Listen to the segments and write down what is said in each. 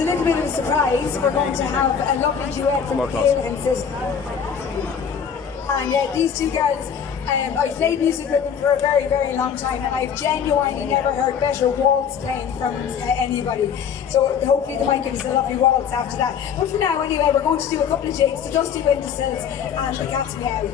it's a little bit of a surprise. We're going to have a lovely duet from Phil and Sister. And these two girls, I've played music with them for a very, very long time, and I've genuinely never heard better waltz playing from anybody. So hopefully they might give us a lovely waltz after that. But for now, anyway, we're going to do a couple of jigs to Dusty Windowsills and The Cat's Meow.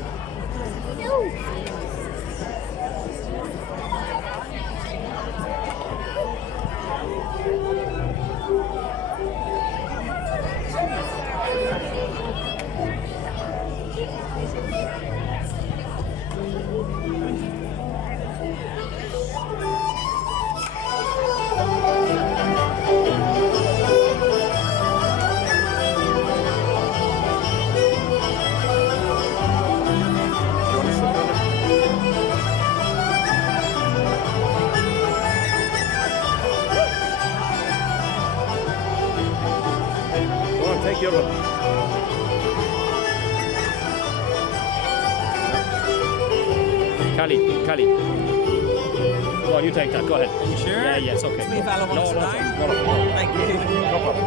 Take the other one. Callie. Go on, you take that. Go ahead. Are you sure? Yeah, it's okay. Leave Alan on the line. No. Thank you. No problem.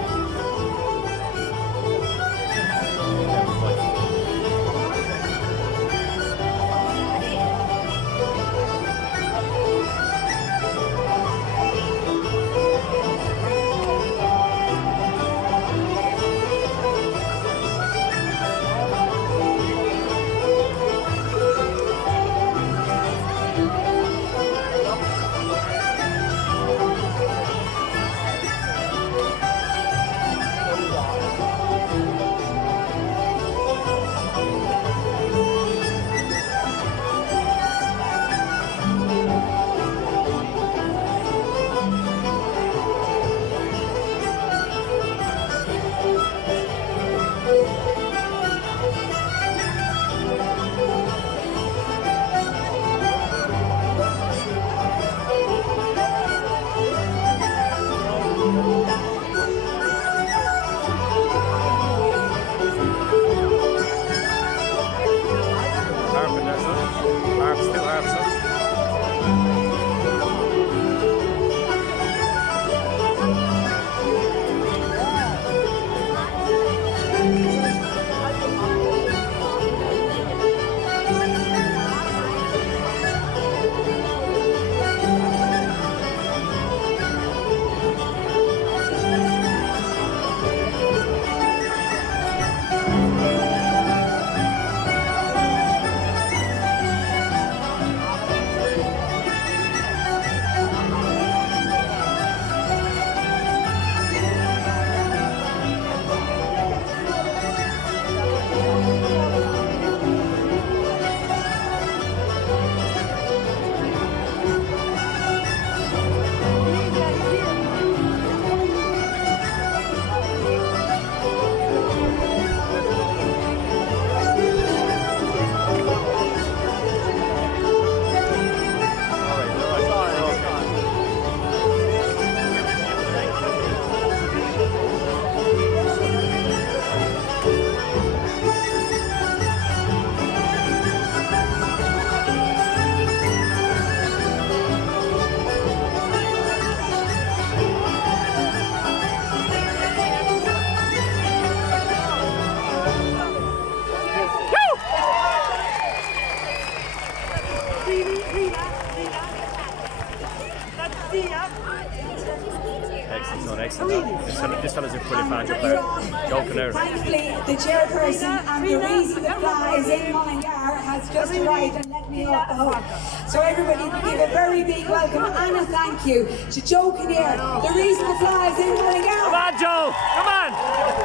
Excellent. This fella's a pretty fan player. Joking there. Thankfully, the chairperson and the reason the fly is in Mullingar has just arrived and let me off the hook. So everybody give a very big welcome and a thank you to Joe Kinnear, the reason the fly is in Mullingar. Come on, Joe! Come on!